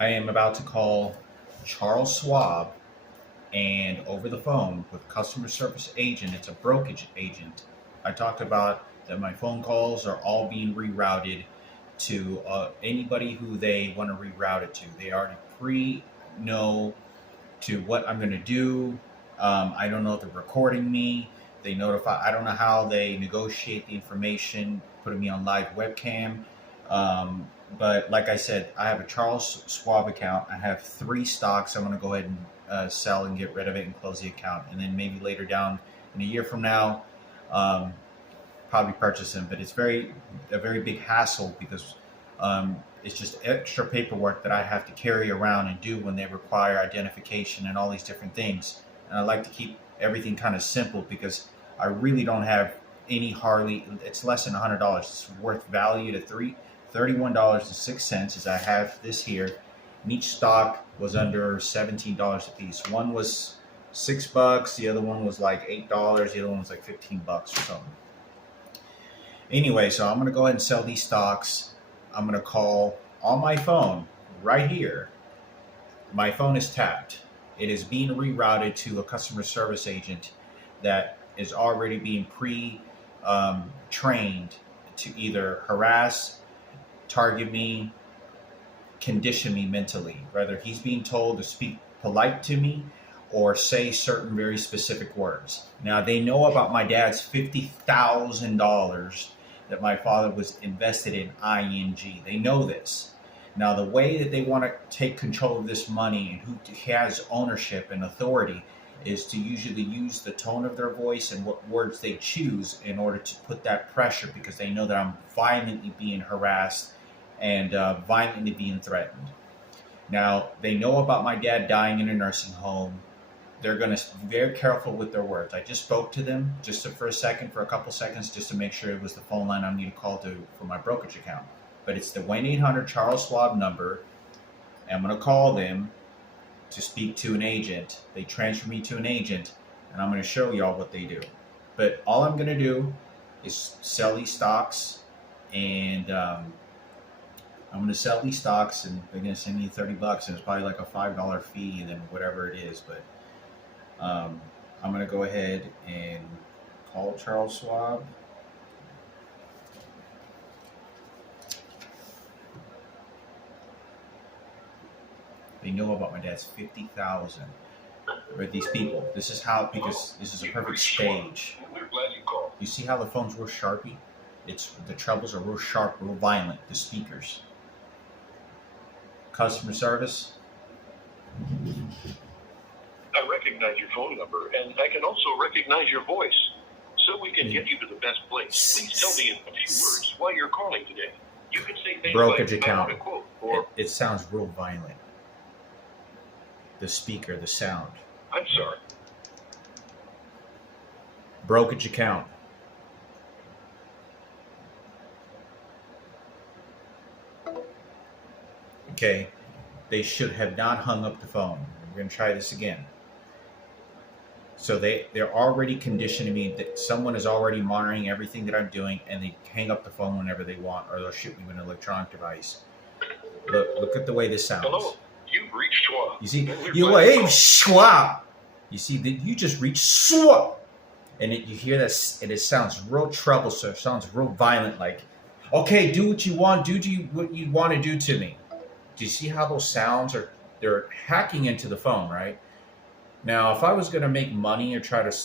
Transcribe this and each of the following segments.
I am about to call Charles Schwab and over the phone with customer service agent. It's a brokerage agent. I talked about that my phone calls are all being rerouted to anybody who they want to reroute it to. They already pre know to what I'm going to do. I don't know if they're recording me. They notify. I don't know how they negotiate the information, putting me on live webcam. But like I said, I have a Charles Schwab account. I have three stocks. I'm going to go ahead and sell and get rid of it and close the account. And then maybe later down in a year from now, um, probably purchase them. But it's a very big hassle because it's just extra paperwork that I have to carry around and do when they require identification and all these different things. And I like to keep everything kind of simple because I really don't have any hardly. It's less than $100. It's worth value to $31.06 as I have this here. And each stock was under $17 a piece. One was $6, the other one was like $8, the other one was like $15 or something. Anyway, so I'm gonna go ahead and sell these stocks. I'm gonna call on my phone right here. My phone is tapped. It is being rerouted to a customer service agent that is already being trained to either harass, target me, condition me mentally. Whether he's being told to speak polite to me or say certain very specific words. Now, they know about my dad's $50,000 that my father was invested in ING. They know this. Now, the way that they want to take control of this money and who has ownership and authority is to usually use the tone of their voice and what words they choose in order to put that pressure, because they know that I'm violently being harassed and violently being threatened. Now, they know about my dad dying in a nursing home. They're going to be very careful with their words. I just spoke to them just for a couple seconds, just to make sure it was the phone line I need to call for my brokerage account. But it's the 1-800 Charles Schwab number. I'm going to call them to speak to an agent. They transfer me to an agent, and I'm going to show y'all what they do. But all I'm going to do is sell these stocks, and I'm going to sell these stocks, and they're going to send me $30, and it's probably like a $5 fee, and then whatever it is. But I'm going to go ahead and call Charles Schwab. They know about my dad's 50,000. With these people, this is how, because this is a perfect stage. You see how the phone's real sharpy? The trebles are real sharp, real violent. The speakers. Customer service. I recognize your phone number, and I can also recognize your voice. So we can get you to the best place. Please tell me in a few words why you're calling today. You can say things brokerage like, account. I want a quote, or it sounds real violent. The speaker, the sound. I'm sorry. Brokerage account. Okay, they should have not hung up the phone. We're going to try this again. So they're already conditioning me that someone is already monitoring everything that I'm doing, and they hang up the phone whenever they want, or they'll shoot me with an electronic device. Look at the way this sounds. Hello, you've reached Schwab. You see, hey, Schwab. You see, you just reached Schwab. And you hear this, and it sounds real troublesome. It sounds real violent, like, okay, do what you want, what you want to do to me. Do you see how those sounds they're hacking into the phone, right? Now, if I was going to make money or try to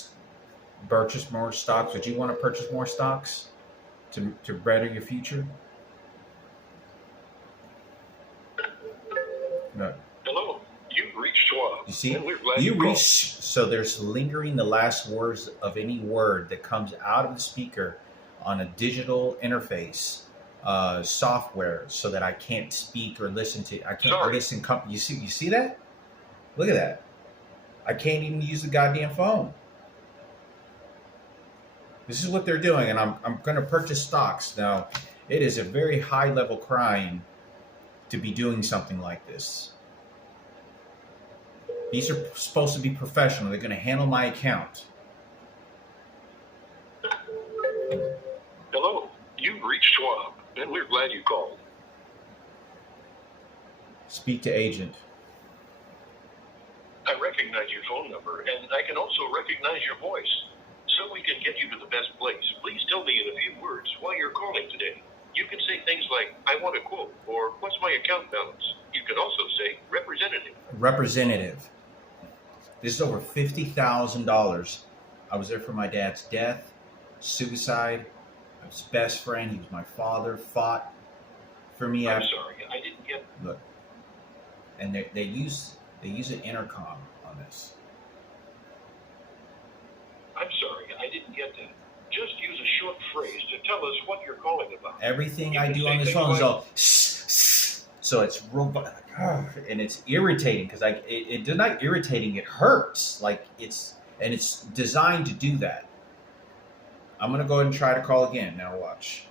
purchase more stocks, would you want to purchase more stocks to better your future? No. Hello, you've reached Schwab. You see, you reach. So there's lingering the last words of any word that comes out of the speaker on a digital interface software, so that I can't speak or listen to. I can't listen. You see that? Look at that. I can't even use the goddamn phone. This is what they're doing, and I'm going to purchase stocks. Now, it is a very high-level crime to be doing something like this. These are supposed to be professional. They're going to handle my account. Hello, you've reached Schwab, and we're glad you called. Speak to agent. I recognize your phone number, and I can also recognize your voice. So we can get you to the best place, please tell me in a few words why you're calling today. You can say things like, I want a quote, or what's my account balance? You could also say, representative. Representative. This is over $50,000. I was there for my dad's death, suicide. His best friend, he was my father, fought for me. I'm sorry, I didn't get. Look, and they use an intercom on this. I'm sorry, I didn't get that. Just use a short phrase to tell us what you're calling about. Everything You I can do say on this things phone is like- all so it's robot, and it's irritating because it does not irritating. It hurts. Like it's designed to do that. I'm gonna go ahead and try to call again. Now watch.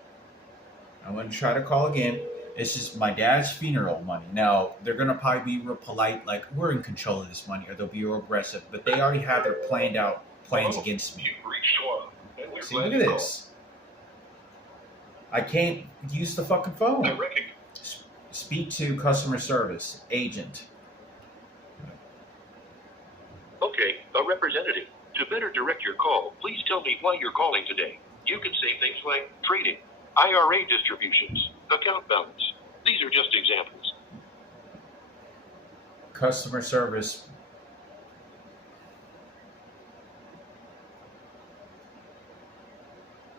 I'm gonna try to call again. It's just my dad's funeral money. Now they're gonna probably be real polite, like we're in control of this money, or they'll be real aggressive. But they already have their plans against me. You've reached one, and we're See, glad look at you called. this. I can't use the fucking phone. I recognize. Speak to customer service agent. Okay, a representative. To better direct your call, please tell me why you're calling today. You can say things like trading, IRA distributions, account balance. These are just examples. Customer service.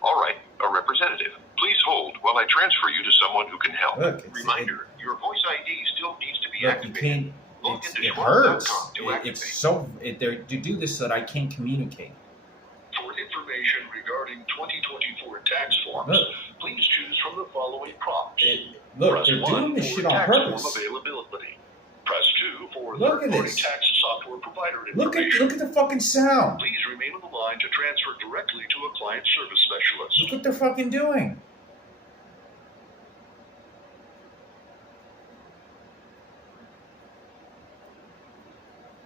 All right, a representative. Please hold while I transfer you to someone who can help. Look, Reminder, your voice ID still needs to be Look, you activated. can't. Log into It schwab.com hurts. to activate. It's so. To do this so that I can't communicate. For information regarding 2024 tax forms, Look. please choose from the following prompts. Look, Press they're 1 doing this for shit on tax purpose. form availability. Press 2 for Look at third-party this. tax software provider Look information. at the fucking sound. Please remain on the line to transfer directly to a client service specialist. Look what they're fucking doing.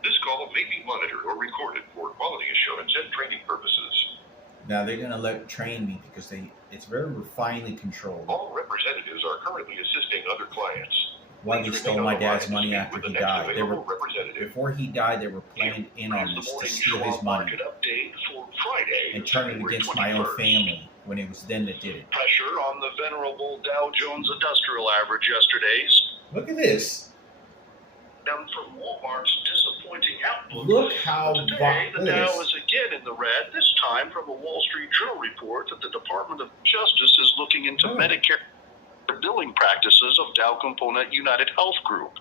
This call may be monitored or recorded for quality assurance and training purposes. Now they're gonna train me because it's very refinedly controlled. All representatives are currently assisting other clients. Why they Please stole remain my on the line dad's to money speak after with he the next died. They were available representative. before he died. They were planned in on Here's the this to morning steal Schwab his money market update for Friday, and turn it February against my own 21st. family when it was them that did it. Pressure on the venerable Dow Jones Industrial Average yesterday's. Look at this. Down from Walmart's disappointing outlook. Look how Today, the look at Dow this. is again in the red, this time from a Wall Street Journal report that the Department of Justice is looking into Oh. Medicare billing practices of Dow component United Health Group.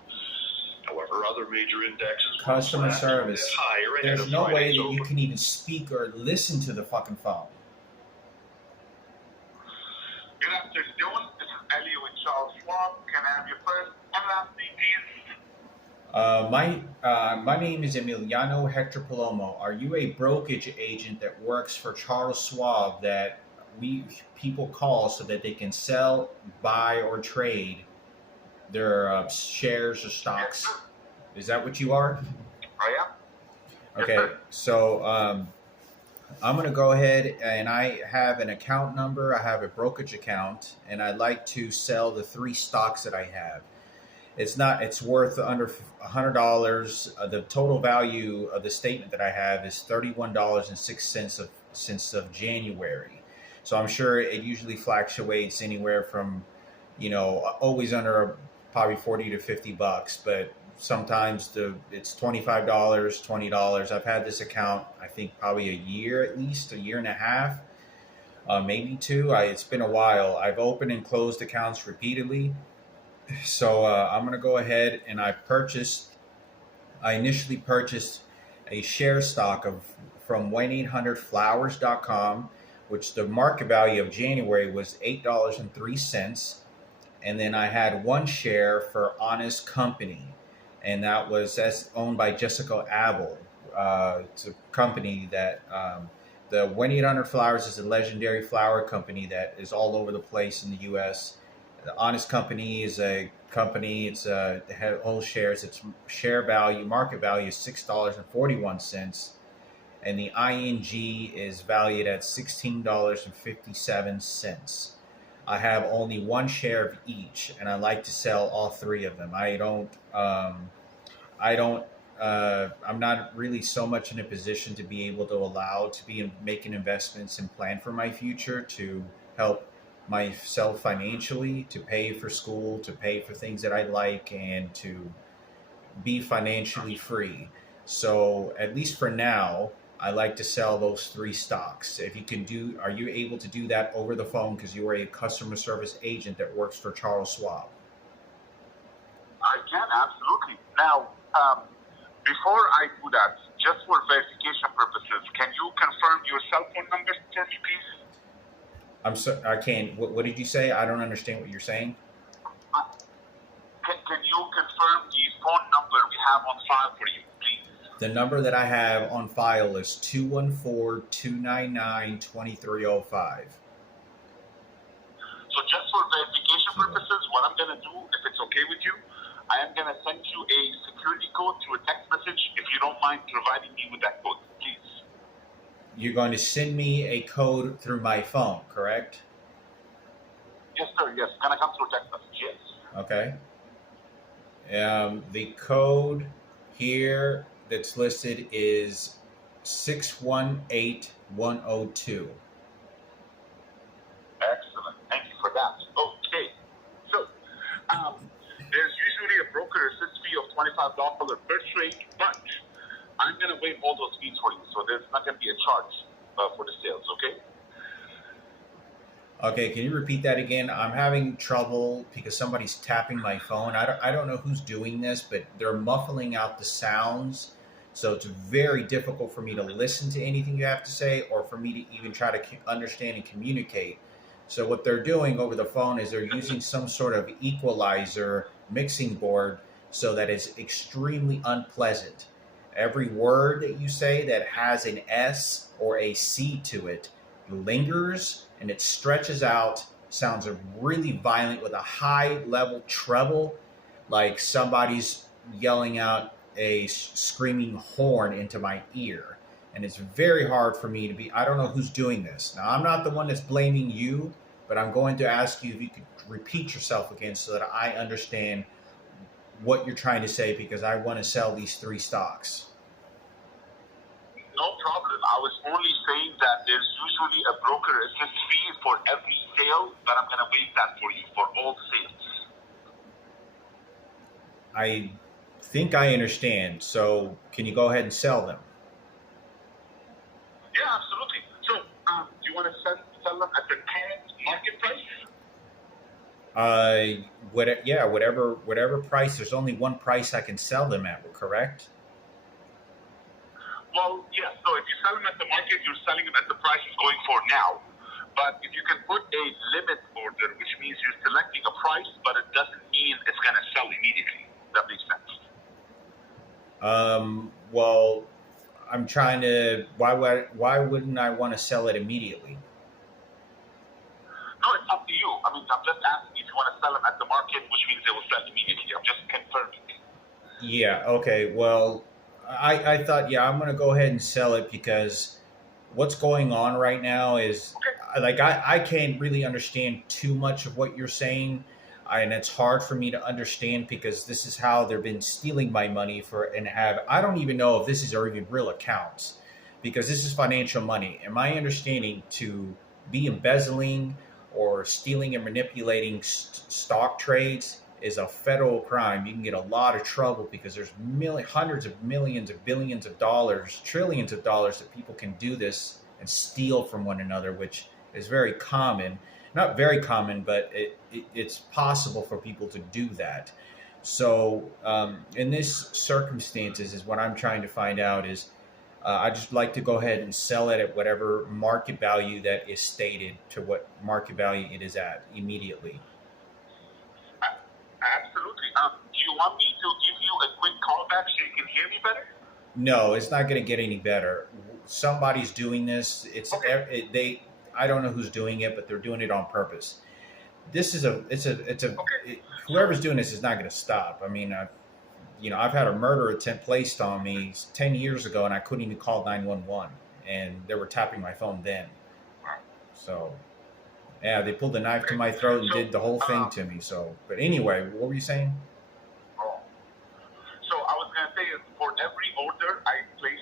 However, other major indexes Customer service. higher ahead There's of no way Friday's that you open. can even speak or listen to the fucking phone. Good afternoon. This is Ellie with Charles Schwab. Can I have your first and last name, please? My name is Emiliano Hector Palomo. Are you a brokerage agent that works for Charles Schwab that people call so that they can sell, buy, or trade their shares or stocks? Yes, sir. Is that what you are? I am. Yes, Okay, sir. so I'm going to go ahead and I have an account number. I have a brokerage account, and I'd like to sell the 3 stocks that I have. It's worth under $100. The total value of the statement that I have is $31.06 since of January. So I'm sure it usually fluctuates anywhere from, always under probably 40 to 50 bucks, but sometimes it's $25, $20. I've had this account, I think probably a year, at least a year and a half, maybe 2. It's been a while. I've opened and closed accounts repeatedly. So I'm going to go ahead and I initially purchased a share stock from 1-800-Flowers.com, which the market value of January was $8.03. And then I had 1 share for Honest Company, and that's owned by Jessica Abel. It's a company that the 1-800-Flowers is a legendary flower company that is all over the place in the U.S. The Honest Company is a company. It's whole shares. Its market value is $6.41, and the ING is valued at $16.57. I have only one share of each, and I like to sell all three of them. I don't. I'm not really so much in a position to be able to allow to be making investments and plan for my future to help myself financially, to pay for school, to pay for things that I like, and to be financially free. So at least for now, I like to sell those three stocks. If you can do, are you able to do that over the phone because you are a customer service agent that works for Charles Schwab? I can, absolutely. Now, before I do that, just for verification purposes, can you confirm your cell phone number for me, please? I can't. What did you say? I don't understand what you're saying. Can you confirm the phone number we have on file for you, please? The number that I have on file is 214-299-2305. So just for verification purposes, what I'm going to do, if it's okay with you, I am going to send you a security code through a text message if you don't mind providing me with that code, please. You're going to send me a code through my phone, correct? Yes, sir. Yes. Can I come through text message? Yes. Okay. The code here that's listed is 618102. Excellent. Thank you for that. Okay. So, there's usually a broker assist fee of $25 per trade, but I'm going to waive all those fees for you, so there's not going to be a charge for the sales, okay? Okay, can you repeat that again? I'm having trouble because somebody's tapping my phone. I don't know who's doing this, but they're muffling out the sounds. So it's very difficult for me to listen to anything you have to say or for me to even try to understand and communicate. So what they're doing over the phone is they're using some sort of equalizer mixing board so that it's extremely unpleasant. Every word that you say that has an S or a C to it lingers and it stretches out, sounds really violent with a high level treble, like somebody's yelling out a screaming horn into my ear. And it's very hard for me to be, I don't know who's doing this. Now, I'm not the one that's blaming you, but I'm going to ask you if you could repeat yourself again so that I understand what you're trying to say, because I want to sell these three stocks. No problem. I was only saying that there's usually a broker assist fee for every sale, but I'm going to waive that for you for all sales. I think I understand. So can you go ahead and sell them? Yeah, absolutely. So, do you want to sell them at the current market price? Whatever price. There's only one price I can sell them at, correct? Well, yes. So if you sell them at the market, you're selling them at the price it's going for now. But if you can put a limit order, which means you're selecting a price, but it doesn't mean it's going to sell immediately. That makes sense. Well, I'm trying to. Why wouldn't I want to sell it immediately? No, it's up to you. I mean, I'm just asking if you want to sell them at the market, which means they will sell immediately. I'm just confirming. Yeah. Okay. Well, I thought, yeah, I'm going to go ahead and sell it because what's going on right now is like I can't really understand too much of what you're saying. And it's hard for me to understand because this is how they've been stealing my money I don't even know if this is or even real accounts because this is financial money. And my understanding to be embezzling or stealing and manipulating stock trades is a federal crime. You can get a lot of trouble because there's hundreds of millions of billions of dollars, trillions of dollars that people can do this and steal from one another, which is very common. Not very common, but it's possible for people to do that. So in this circumstances is what I'm trying to find out is I just like to go ahead and sell it at whatever market value that is stated to what market value it is at immediately. Absolutely. Do you want me to give you a quick call back so you can hear me better? No, it's not going to get any better. Somebody's doing this. I don't know who's doing it, but they're doing it on purpose. Whoever's doing this is not going to stop. I mean, I've had a murder attempt placed on me 10 years ago, and I couldn't even call 911, and they were tapping my phone then. So Yeah, they pulled a knife to my throat and did the whole thing to me. So, but anyway, what were you saying? Oh. So I was gonna say is for every order I place,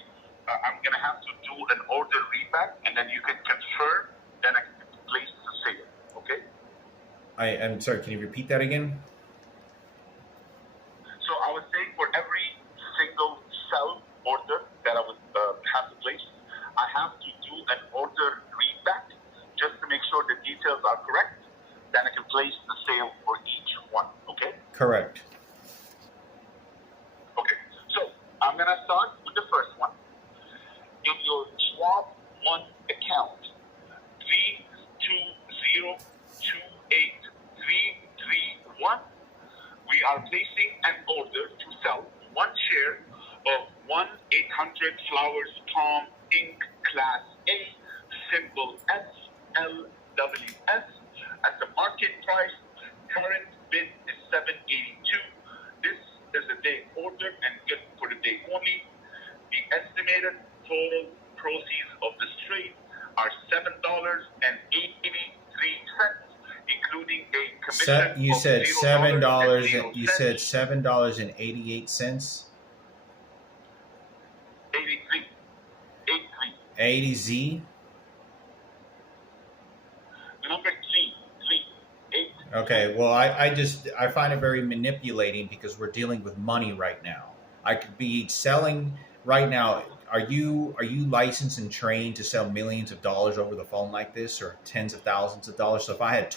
I'm gonna have to do an order readback, and then you can confirm. Then I can place the sale. Okay. I'm sorry. Can you repeat that again? So I was saying for every single cell order that I would have to place, I have to do an order readback just to make sure the details are correct. Then I can place the sale for each one. Okay. Correct. Okay. So I'm gonna start with the first one. In your Schwab One account, 320283331, we are placing an order to sell one share of 1-800-Flowers Tom Inc. Class A, symbol SLWS, at the market price. Current bid is $7.82. This is a day order and good for the day only. The estimated total proceeds of this trade are $7.83, including a commission. You of said $7. $0.00. You said $7.88. 83. 80Z. Number 8. Okay. Well, I find it very manipulating because we're dealing with money right now. I could be selling right now. Are you licensed and trained to sell millions of dollars over the phone like this, or tens of thousands of dollars? So if I had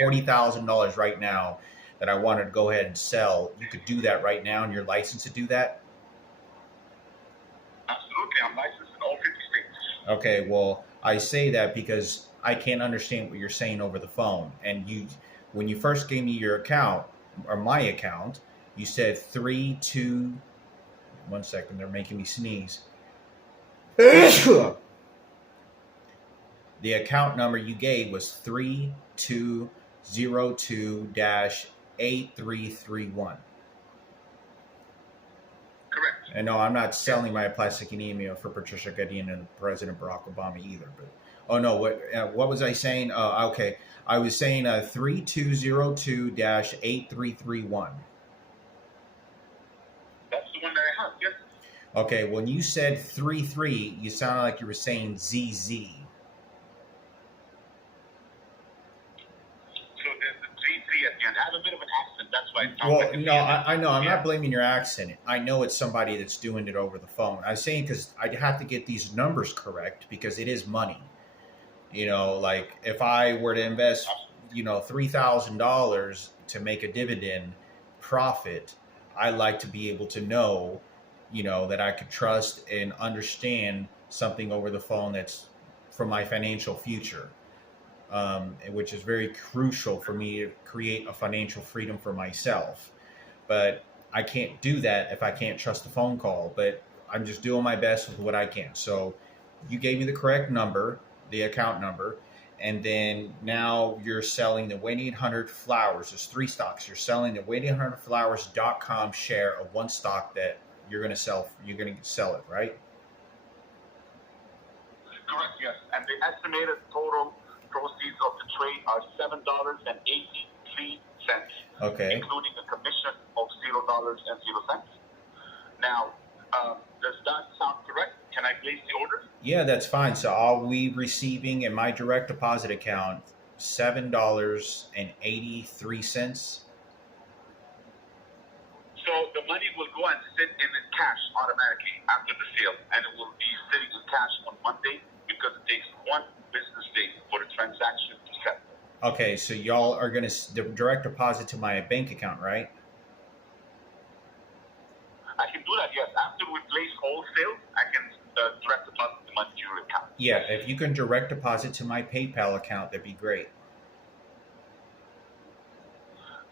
$40,000 right now that I wanted to go ahead and sell, you could do that right now, and you're licensed to do that. Absolutely, I'm licensed in all 50 states. Okay, well, I say that because I can't understand what you're saying over the phone. And when you first gave me your account, or my account, you said 3-2. 1 second, they're making me sneeze. The account number you gave was 3202-8331. Correct. And no, I'm not selling my plastic anemia for Patricia Gadeen and President Barack Obama either. But what was I saying? Okay, I was saying 3202-8331. That's the one that I have. Yes. Okay, when you said 33, you sounded like you were saying ZZ. So there's the 3 at the end. I have a bit of an accent. That's why. Well, no, I know. I'm not blaming your accent. I know it's somebody that's doing it over the phone. I'm saying because I have to get these numbers correct because it is money. You know, like if I were to invest, $3,000 to make a dividend profit, I like to be able to know, that I could trust and understand something over the phone that's for my financial future. Which is very crucial for me to create a financial freedom for myself. But I can't do that if I can't trust the phone call. But I'm just doing my best with what I can. So you gave me the correct number, the account number, and then now you're selling the 1-800-Flowers. There's 3 stocks. You're selling the 1-800-Flowers.com share of one stock that you're going to sell. You're going to sell it, right? Correct. Yes. And the estimated total proceeds of the trade are $7.83. Okay. Including a commission of $0.00. Now, does that sound correct? Can I place the order? Yeah, that's fine. So I'll be receiving in my direct deposit account $7.83. So the money will go and sit in cash automatically after the sale, and it will be sitting in cash on Monday because it takes 1 business day for the transaction to settle. Okay, so y'all are going to direct deposit to my bank account, right? I can do that, yes. After we place wholesale, I can direct deposit the money to your account. Yeah, if you can direct deposit to my PayPal account, that'd be great.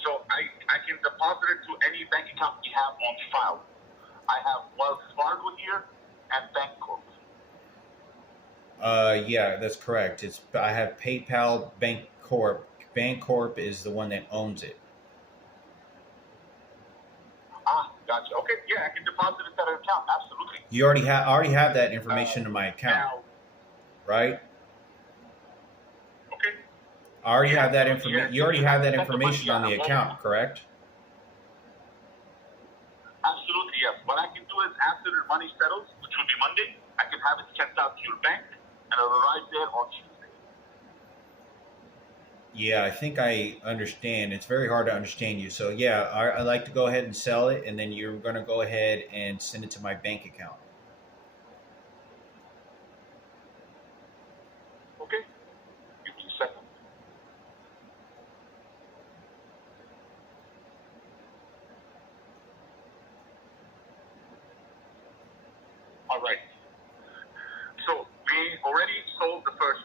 So I can deposit it to any bank account we have on file. I have Wells Fargo here and Bancorp. Yeah, that's correct. I have PayPal, Bancorp. Bancorp is the one that owns it. Gotcha. Okay, yeah, I can deposit it to that account. Absolutely. You already have that information in my account, Now, right? okay. I already have that Yes, information. You already have that send the money, information on the yeah. account, correct? Absolutely, yes. What I can do is after the money settles, which will be Monday, I can have it sent out to your bank and it'll arrive there on Tuesday. Yeah, I think I understand. It's very hard to understand you. So yeah, I like to go ahead and sell it, and then you're going to go ahead and send it to my bank account. Okay? Give me a second. All right. So we already sold the first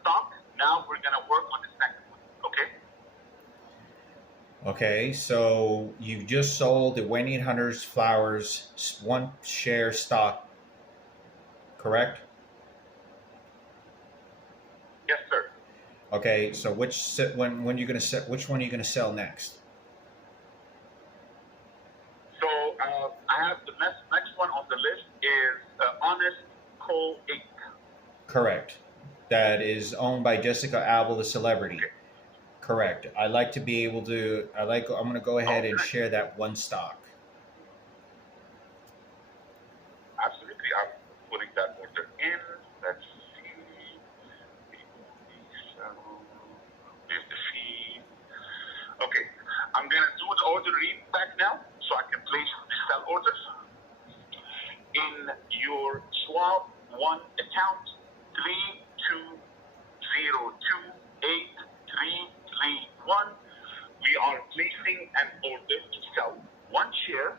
stock. Now we're going to work on the second one. Okay? Okay, so you've just sold the Wendy and Hunter's Flowers one share stock, correct? Yes, sir. Okay, so when you're gonna which one are you gonna sell next? So I have the next one on the list is Honest Co. Inc. Correct. That is owned by Jessica Alba, the celebrity. Okay. Correct. I like to be able to. I'm going to go ahead and Okay. share that one stock. Absolutely. I'm putting that order in. Let's see. There's the fee. Okay. I'm going to do the order read back now so I can place the sell orders. In your Schwab One account, 320283331, we are placing an order to sell one share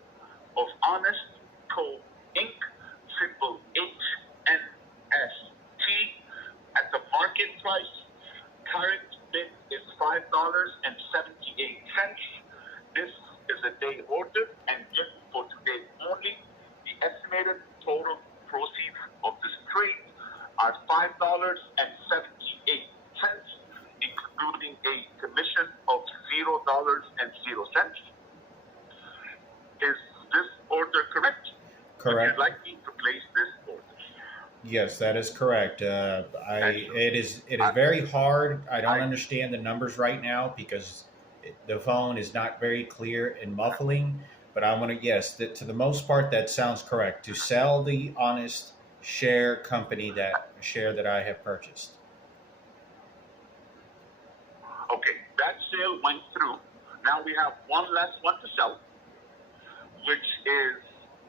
of Honest Co. Inc., symbol HNST, at the market price. Current bid is $5.78. This is a day order and just for today only. The estimated total proceeds of this trade are $5.78, including a commission of $0.00. Is this order correct? Would Correct. you like me to place this order? Yes, that is correct. Excellent. It is very hard. I don't I- understand the numbers right now because the phone is not very clear and muffling. But I'm gonna yes, to the most part that sounds correct. To sell the Honest share company that I have purchased. Okay, that sale went through. Now we have one last one to sell, which is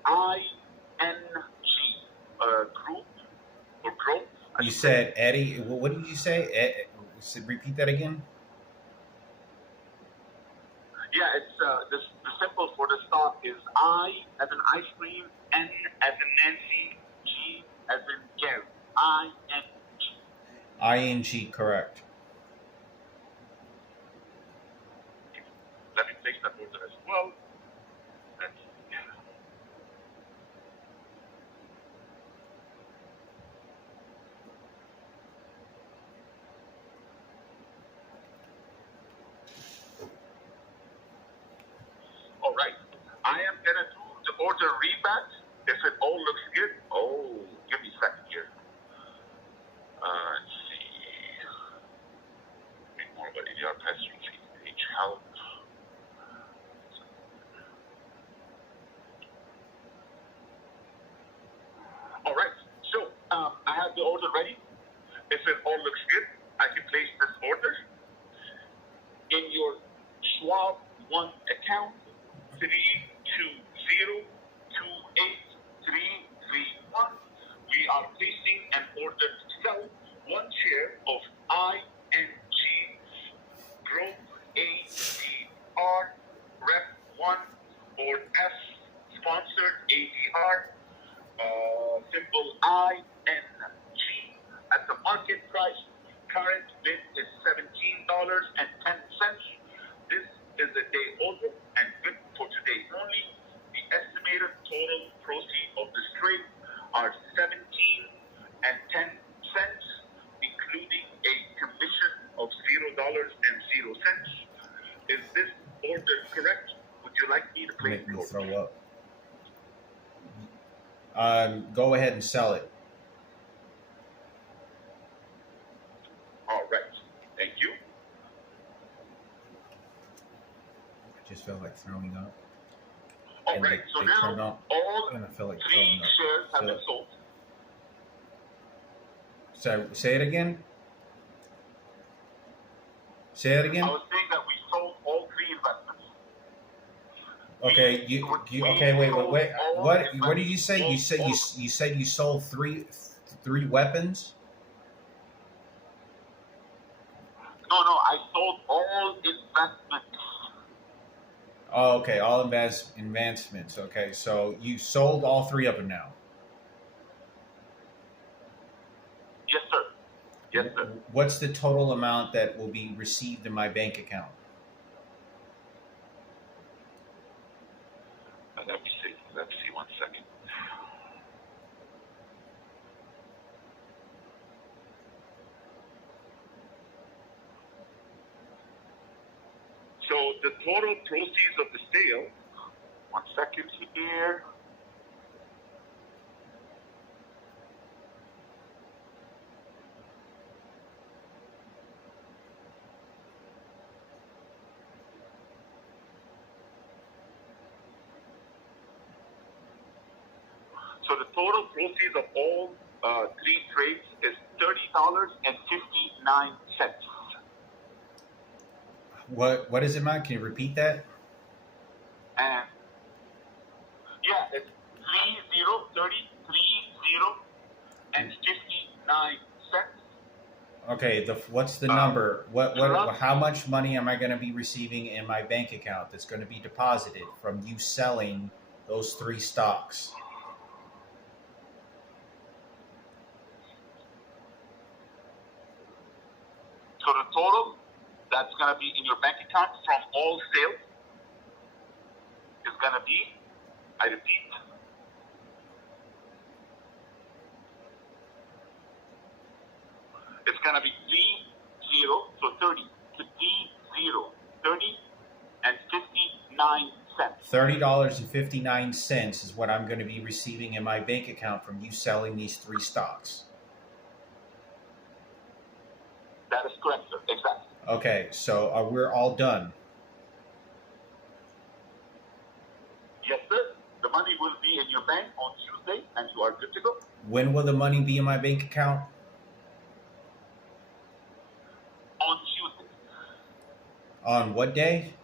ING Group or Growth. You said Eddie. What did you say? Repeat that again. Yeah, it's the symbol for the stock is I as in ice cream, N as in Nancy, G as in Gary. ING. ING, correct. Let me place that order as well. Let's see. All right. I am gonna do the order readback. If it all looks good. Oh, give me a second here. Let's see. Read more about ADR test page help. All right. So I have the order ready. If it all looks good, I can place this order in your Schwab One account, 320283331. We are placing an order to sell one share of ING Growth ADR Rep 1 or S sponsored ADR. Symbol ING at the market price. Current bid is $17.10. This is a day order and good for today only. The estimated total proceeds of this trade are $17.10, including a commission of $0.00. Is this order correct? Would you like me to place Make the me order? throw up. Go ahead and sell it. All right. Thank you. just feel like throwing up. All And right. So they now turned on, all and I feel like 3 throwing up. shares have been So, sold. so say it again. Say it I again. was saying that we sold all 3 investments. Okay, okay, wait. What did you say? You said you sold three weapons. No, I sold all investments. Oh, okay, all advancements. Okay, so you sold all 3 of them now. Yes, sir. Yes, sir. What's the total amount that will be received in my bank account? Let me see. Let's see 1 second. So the total proceeds of the sale. 1 second here. So the total proceeds of all 3 trades is $30.59. What is it, Mike? Can you repeat that? And yeah, it's 30 and 59 cents. Okay, what's the number? What how much money am I going to be receiving in my bank account that's going to be deposited from you selling those 3 stocks? So the total that's going to be in your bank account from all sales is going to be, I repeat, it's going to be 30 and 59 cents. $30.59 is what I'm going to be receiving in my bank account from you selling these 3 stocks. That is correct, sir. Exactly. Okay, so we're all done. Yes, sir. The money will be in your bank on Tuesday, and you are good to go. When will the money be in my bank account? On Tuesday. On what day?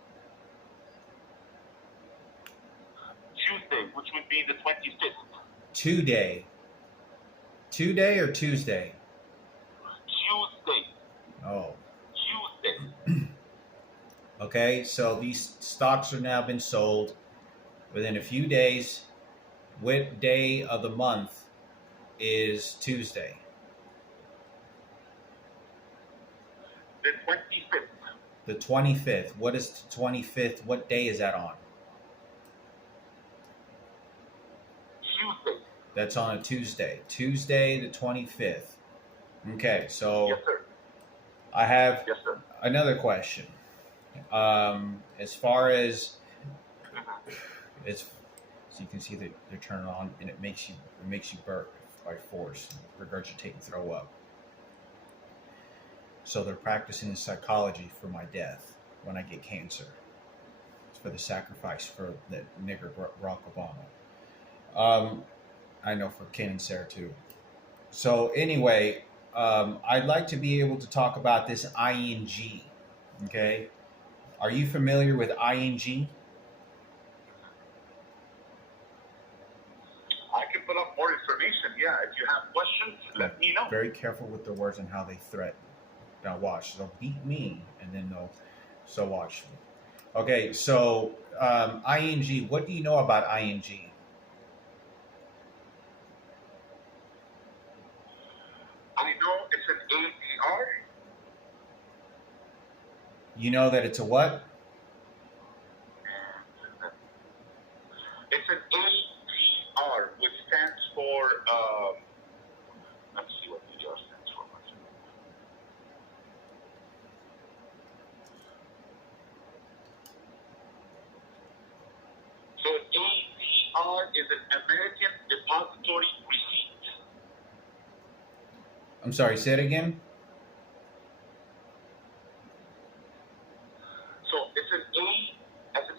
Tuesday, which would be the 25th. Today. Today or Tuesday? Tuesday. Oh. Tuesday. Okay, so these stocks are now been sold within a few days. What day of the month is Tuesday? The 25th. The 25th. What is the 25th? What day is that on? Tuesday. That's on a Tuesday. Tuesday the 25th. Okay, so Yes, sir. I have Yes, sir. another question. As far as it's, so you can see that they're turned on, and it makes you burp by force, regurgitate and throw up. So they're practicing the psychology for my death when I get cancer. It's for the sacrifice for that nigger Barack Obama. I know for Ken and Sarah too. So anyway, I'd like to be able to talk about this ING. Okay, are you familiar with ING? I can put up more information. Yeah, if you have questions, let me know. Very careful with their words and how they threaten. Now watch. They'll beat me, and then so watch. Okay, so ING. What do you know about ING? I know it's an ADR. You know that it's a what? It's an ADR, which stands for, let's see what ADR stands for. So ADR is an American Depository Receipt. I'm sorry, say it again. So it's an A as an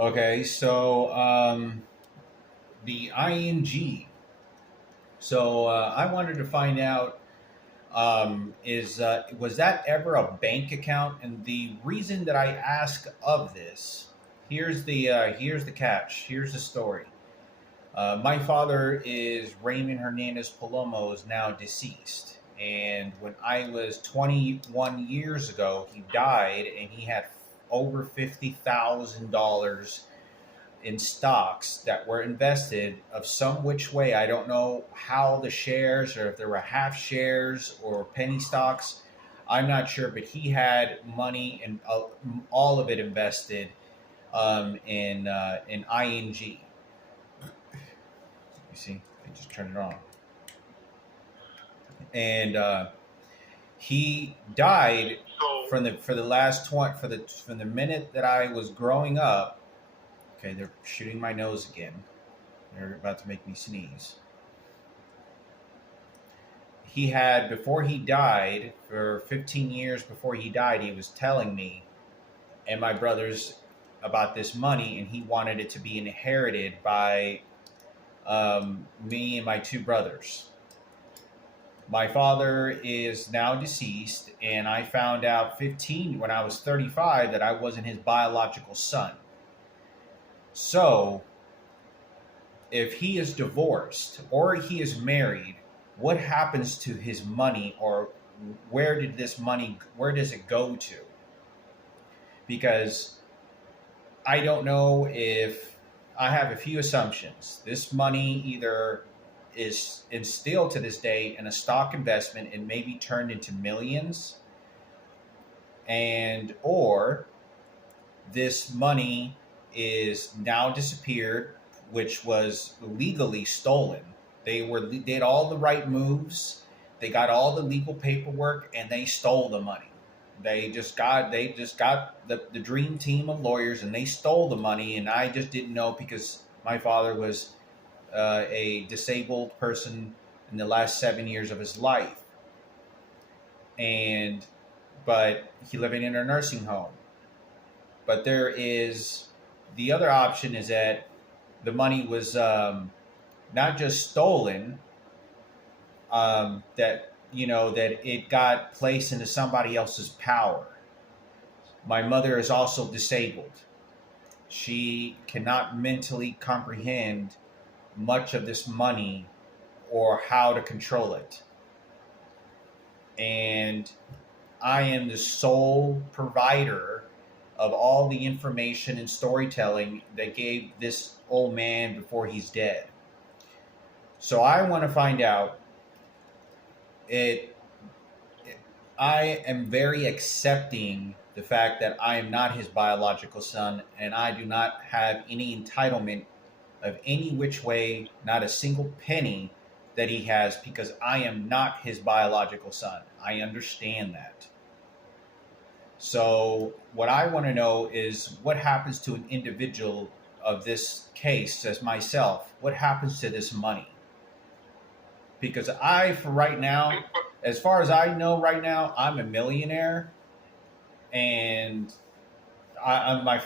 Okay, so the ING. So I wanted to find out is was that ever a bank account? And the reason that I ask of this, here's the catch. Here's the story. My father is Raymond Hernandez Palomo, is now deceased. And when I was 21 years ago, he died, and he had over $50,000 in stocks that were invested of some which way. I don't know how the shares, or if there were half shares or penny stocks. I'm not sure, but he had money and all of it invested in ING. You see, I just turned it on, and he died So, for the last 20 from the minute that I was growing up. Okay, they're shooting my nose again. They're about to make me sneeze. He had, before he died, for 15 years before he died, he was telling me and my brothers about this money, and he wanted it to be inherited by me and my two brothers. My father is now deceased, and I found out when I was 35 that I wasn't his biological son. So, if he is divorced or he is married, what happens to his money, or where does it go to? Because I don't know. If I have a few assumptions. This money either is still to this day in a stock investment and maybe turned into millions, or this money is now disappeared, which was legally stolen. They did all the right moves. They got all the legal paperwork, and they stole the money. They just got the dream team of lawyers, and they stole the money. And I just didn't know, because my father was a disabled person in the last 7 years of his life, but he living in a nursing home. But there is the other option, is that the money was not just stolen, that it got placed into somebody else's power. My mother is also disabled. She cannot mentally comprehend much of this money or how to control it. And I am the sole provider of all the information and storytelling that gave this old man before he's dead. So I want to find out. I am very accepting the fact that I am not his biological son, and I do not have any entitlement of any which way, not a single penny that he has, because I am not his biological son. I understand that. So what I want to know is, what happens to an individual of this case as myself? What happens to this money? Because for right now, as far as I know right now, I'm a millionaire, and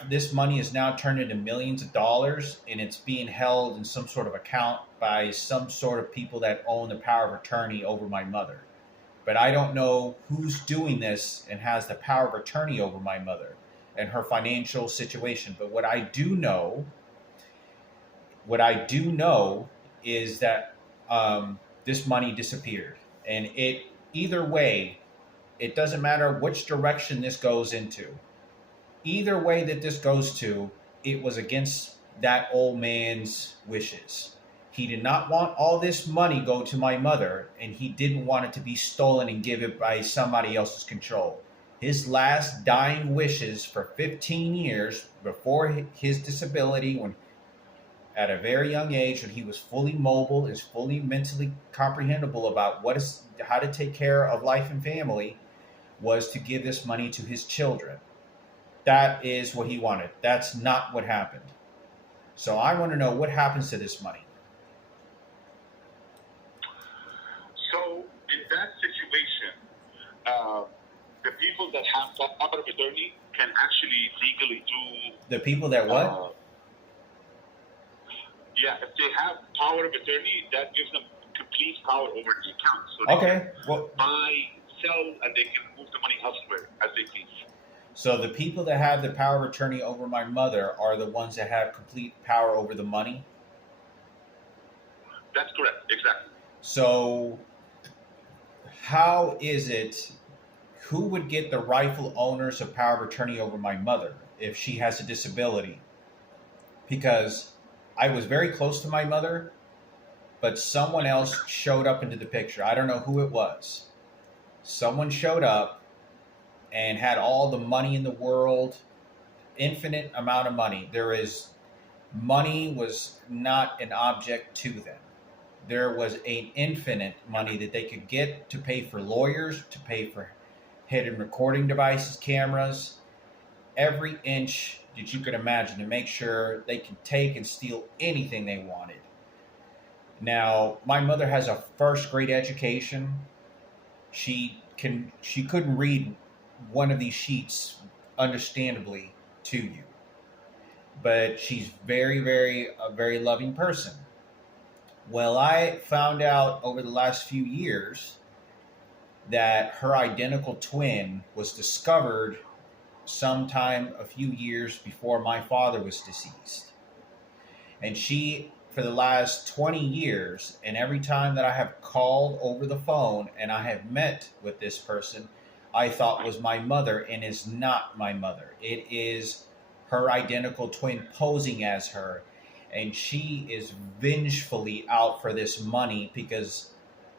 this money is now turned into millions of dollars, and it's being held in some sort of account by some sort of people that own the power of attorney over my mother. But I don't know who's doing this and has the power of attorney over my mother and her financial situation. But what I do know is that this money disappeared. And either way, it doesn't matter which direction this goes into. Either way that this goes to, it was against that old man's wishes. He did not want all this money go to my mother, and he didn't want it to be stolen and given by somebody else's control. His last dying wishes for 15 years before his disability, when at a very young age, when he was fully mobile, is fully mentally comprehensible about how to take care of life and family, was to give this money to his children. That is what he wanted. That's not what happened. So I want to know what happens to this money. So in that situation, the people that have that power of attorney can actually legally do. The people that what? Yeah, if they have power of attorney, that gives them complete power over the account. So they Okay. can Well, buy, sell, and they can move the money elsewhere as they please. so the people that have the power of attorney over my mother are the ones that have complete power over the money. That's correct. Exactly. So how is it? Who would get the rightful owners of power of attorney over my mother if she has a disability? Because I was very close to my mother, but someone else showed up into the picture. I don't know who it was. Someone showed up and had all the money in the world, infinite amount of money. Money was not an object to them. There was an infinite money that they could get to pay for lawyers, to pay for hidden recording devices, cameras, every inch that you could imagine to make sure they could take and steal anything they wanted. Now, my mother has a first grade education. She couldn't read one of these sheets understandably to you. But she's a very loving person. Well, I found out over the last few years that her identical twin was discovered sometime a few years before my father was deceased. And she, for the last 20 years, and every time that I have called over the phone and I have met with this person, I thought was my mother, and is not my mother. It is her identical twin posing as her. And she is vengefully out for this money because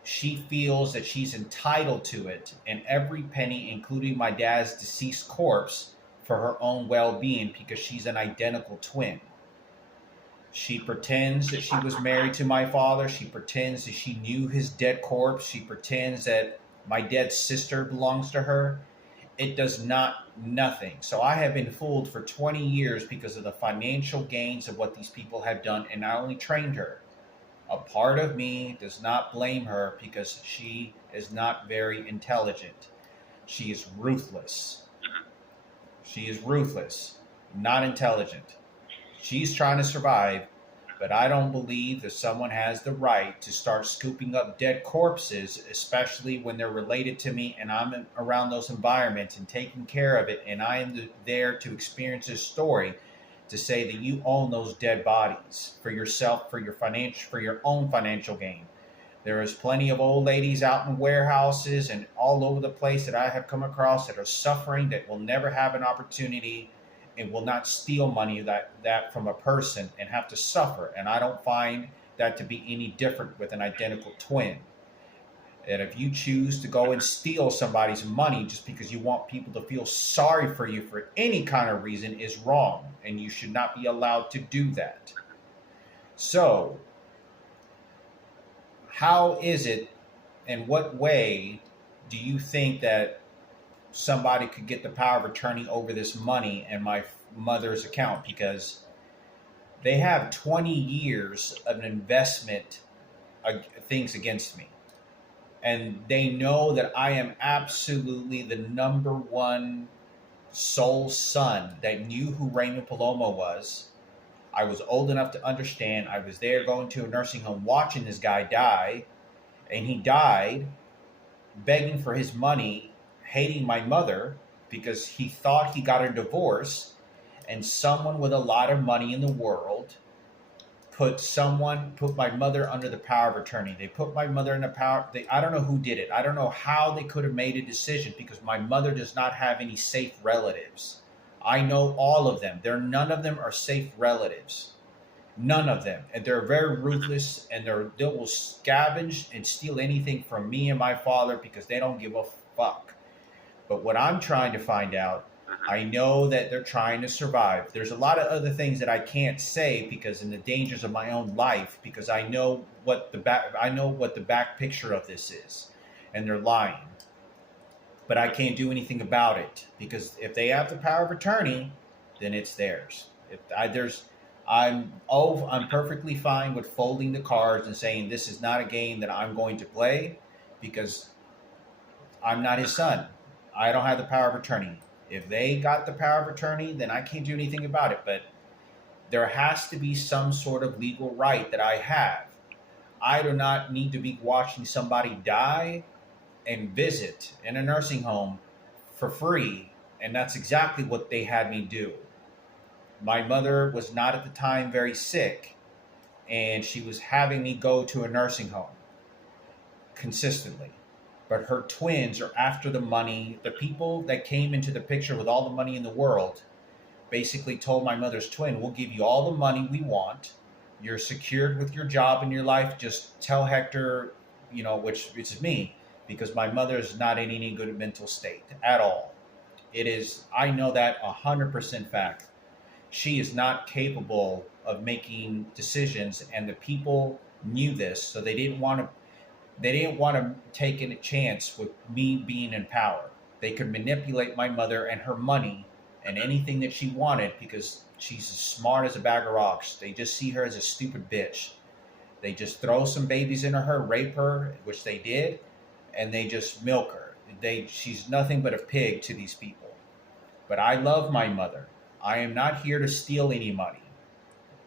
she feels that she's entitled to it, and every penny, including my dad's deceased corpse, for her own well-being, because she's an identical twin. She pretends that she was married to my father. She pretends that she knew his dead corpse. She pretends that my dead sister belongs to her. It does nothing. So I have been fooled for 20 years because of the financial gains of what these people have done, and I only trained her. A part of me does not blame her because she is not very intelligent. She is ruthless. She is ruthless, not intelligent. She's trying to survive, but I don't believe that someone has the right to start scooping up dead corpses, especially when they're related to me and I'm around those environments and taking care of it, and I am there to experience this story, to say that you own those dead bodies for yourself, for your own financial gain. There is plenty of old ladies out in warehouses and all over the place that I have come across that are suffering, that will never have an opportunity and will not steal money that from a person and have to suffer. And I don't find that to be any different with an identical twin. And if you choose to go and steal somebody's money just because you want people to feel sorry for you for any kind of reason is wrong, and you should not be allowed to do that. So, how is it, in what way do you think that somebody could get the power of attorney over this money in my mother's account? Because they have 20 years of investment things against me. And they know that I am absolutely the number one sole son that knew who Raymond Palomo was. I was old enough to understand. I was there going to a nursing home watching this guy die. And he died begging for his money, hating my mother because he thought he got a divorce. And someone with a lot of money in the world put my mother under the power of attorney. They put my mother in the power. I don't know who did it. I don't know how they could have made a decision, because my mother does not have any safe relatives. I know all of them. None of them are safe relatives. None of them. And they're very ruthless, and they will scavenge and steal anything from me and my father because they don't give a fuck. But what I'm trying to find out, I know that they're trying to survive. There's a lot of other things that I can't say because in the dangers of my own life, because I know what the back picture of this is, and they're lying. But I can't do anything about it, because if they have the power of attorney, then it's theirs. I'm perfectly fine with folding the cards and saying this is not a game that I'm going to play, because I'm not his son. I don't have the power of attorney. If they got the power of attorney, then I can't do anything about it. But There has to be some sort of legal right that I have. I do not need to be watching somebody die and visit in a nursing home for free. And that's exactly what they had me do. My mother was not at the time very sick, and she was having me go to a nursing home consistently. But her twins are after the money. The people that came into the picture with all the money in the world basically told my mother's twin, we'll give you all the money we want. You're secured with your job and your life. Just tell Hector, which is me, because my mother is not in any good mental state at all. It is, I know that 100% fact. She is not capable of making decisions, and the people knew this, so they didn't want to take a chance with me being in power. They could manipulate my mother and her money and anything that she wanted because she's as smart as a bag of rocks. They just see her as a stupid bitch. They just throw some babies into her, rape her, which they did, and they just milk her. She's nothing but a pig to these people. But I love my mother. I am not here to steal any money.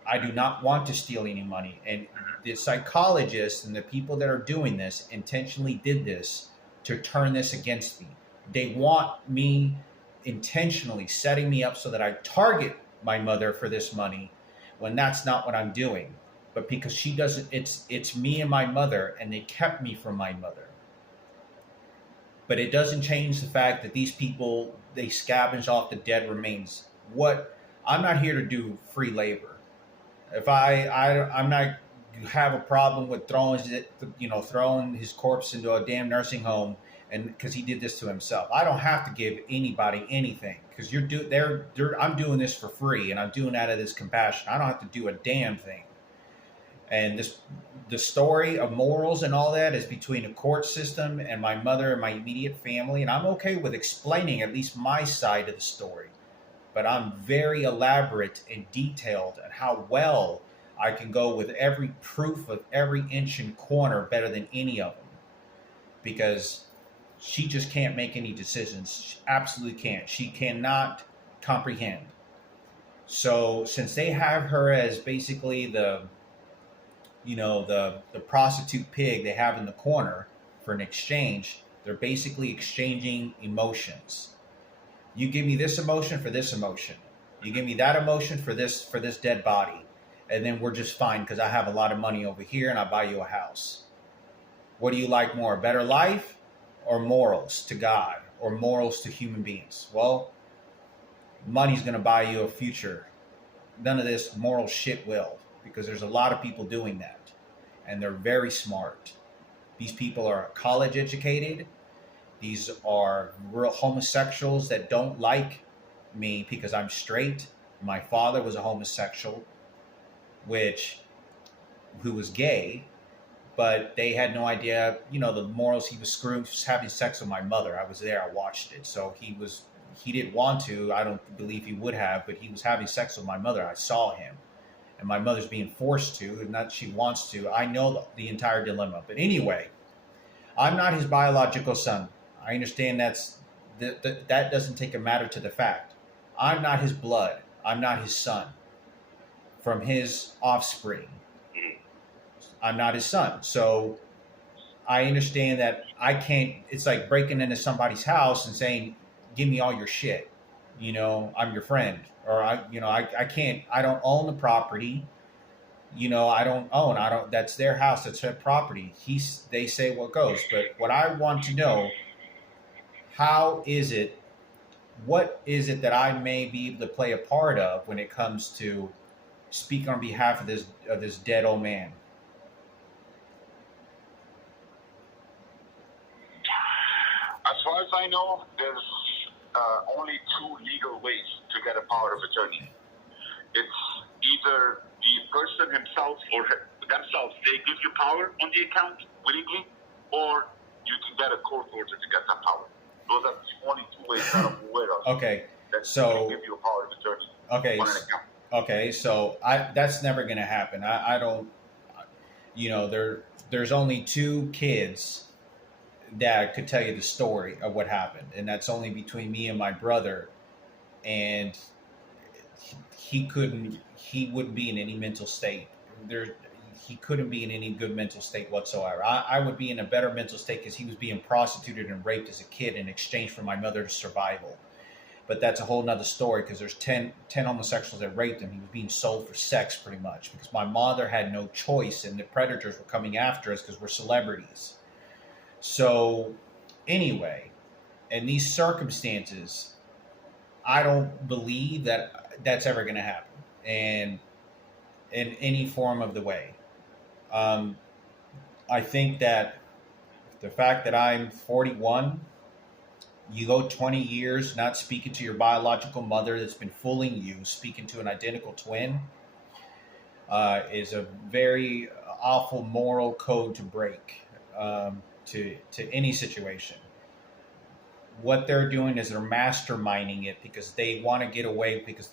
I do not want to steal any money. And the psychologists and the people that are doing this intentionally did this to turn this against me. They want me intentionally setting me up so that I target my mother for this money when that's not what I'm doing. But because she doesn't, it's me and my mother, and they kept me from my mother. But it doesn't change the fact that these people, they scavenge off the dead remains. I'm not here to do free labor. If I'm not have a problem with throwing his corpse into a damn nursing home, and because he did this to himself. I don't have to give anybody anything because I'm doing this for free, and I'm doing out of this compassion. I don't have to do a damn thing. And the story of morals and all that is between the court system and my mother and my immediate family, and I'm okay with explaining at least my side of the story. But I'm very elaborate and detailed on how well I can go with every proof of every inch and corner better than any of them. Because she just can't make any decisions. She absolutely can't. She cannot comprehend. So since they have her as basically the prostitute pig they have in the corner for an exchange, they're basically exchanging emotions. You give me this emotion for this emotion. You give me that emotion for this dead body. And then we're just fine because I have a lot of money over here and I buy you a house. What do you like more, a better life or morals to God or morals to human beings? Well, money's going to buy you a future. None of this moral shit will, because there's a lot of people doing that. And they're very smart. These people are college educated. These are real homosexuals that don't like me because I'm straight. My father was a homosexual, who was gay, but they had no idea, the morals. He was having sex with my mother. I was there, I watched it. So he didn't want to. I don't believe he would have, but he was having sex with my mother. I saw him. And my mother's being forced to, and not she wants to. I know the entire dilemma. But anyway, I'm not his biological son. I understand that doesn't take a matter to the fact. I'm not his blood. I'm not his son. From his offspring. I'm not his son. So I understand that I can't, it's like breaking into somebody's house and saying, give me all your shit. I'm your friend. Or I can't, I don't own the property. That's their house. That's their property. They say what goes. But what I want to know, what is it that I may be able to play a part of when it comes to speak on behalf of this dead old man? As far as I know, there's only two legal ways to get a power of attorney. It's either the person himself or themselves, they give you power on the account willingly, or you can get a court order to get that power. Those are the only two ways that I'm aware of. Okay, that so can give you a power of attorney on an account. Okay, so that's never going to happen. I don't, there's only two kids that could tell you the story of what happened, and that's only between me and my brother. And he he wouldn't be in any mental state. There, he couldn't be in any good mental state whatsoever. I would be in a better mental state because he was being prostituted and raped as a kid in exchange for my mother's survival. But that's a whole nother story because there's 10 homosexuals that raped him. He was being sold for sex pretty much because my mother had no choice and the predators were coming after us because we're celebrities. So anyway, in these circumstances, I don't believe that that's ever going to happen, and in any form of the way. I think that the fact that I'm 41, you go 20 years not speaking to your biological mother that's been fooling you, speaking to an identical twin, is a very awful moral code to break to any situation. What they're doing is they're masterminding it because they want to get away because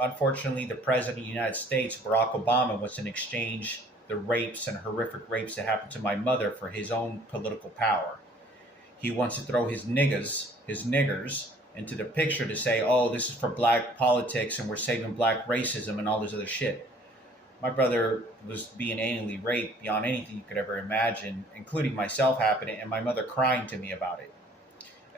unfortunately the president of the United States, Barack Obama, wants to exchange the rapes and horrific rapes that happened to my mother for his own political power. He wants to throw his niggers into the picture to say, oh, this is for black politics and we're saving black racism and all this other shit. My brother was being anally raped beyond anything you could ever imagine, including myself happening and my mother crying to me about it,